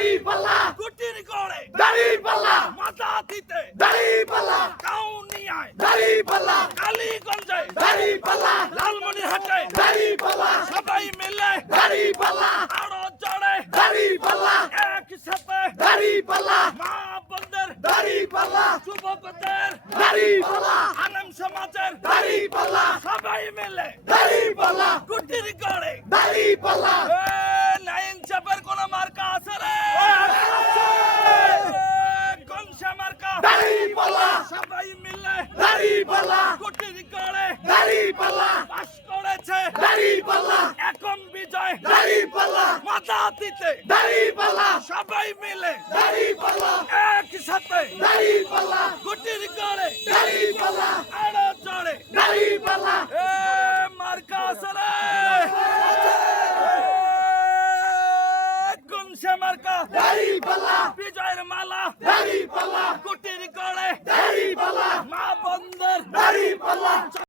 দাড়ি পাল্লা কুটির গড়ে দাড়ি পাল্লা মাথা দিতে দাড়ি পাল্লা কাউনিয়ায় দাড়ি পাল্লা কালীগঞ্জে দাড়ি পাল্লা লালমনিরহাটে দাড়ি পাল্লা সবাই মিলে দাড়ি পাল্লা আরো জড়ে দাড়ি পাল্লা একসাথে দাড়ি পাল্লা মা বোনদের দাড়ি পাল্লা যুবকদের দাড়ি পাল্লা আলেম সমাজের দাড়ি পাল্লা সবাই মিলে দাড়ি পাল্লা কুটির গড়ে দাড়ি পাল্লা নাইন চাপের কোন মার্কা আছে রে কংসা মার্কা দাড়ি পাল্লা সবাই মিলে দাড়ি পাল্লা কুটির গড়ে দাড়ি পাল্লা পাস করেছে দাড়ি পাল্লা একম বিজয় দাড়ি পাল্লা মাথা দিতে দাড়ি পাল্লা সবাই মিলে দাড়ি পাল্লা একসাথে দাড়ি পাল্লা কুটির গড়ে দাড়ি পাল্লা আরো জড়ে দাড়ি পাল্লা মার্কা আছে রে কংসা মার্কা দাড়ি পাল্লা বিজয়ের মালা দাড়ি পাল্লা কুটির গড়ে দাড়ি পাল্লা মা বন্ধের দাড়ি পাল্লা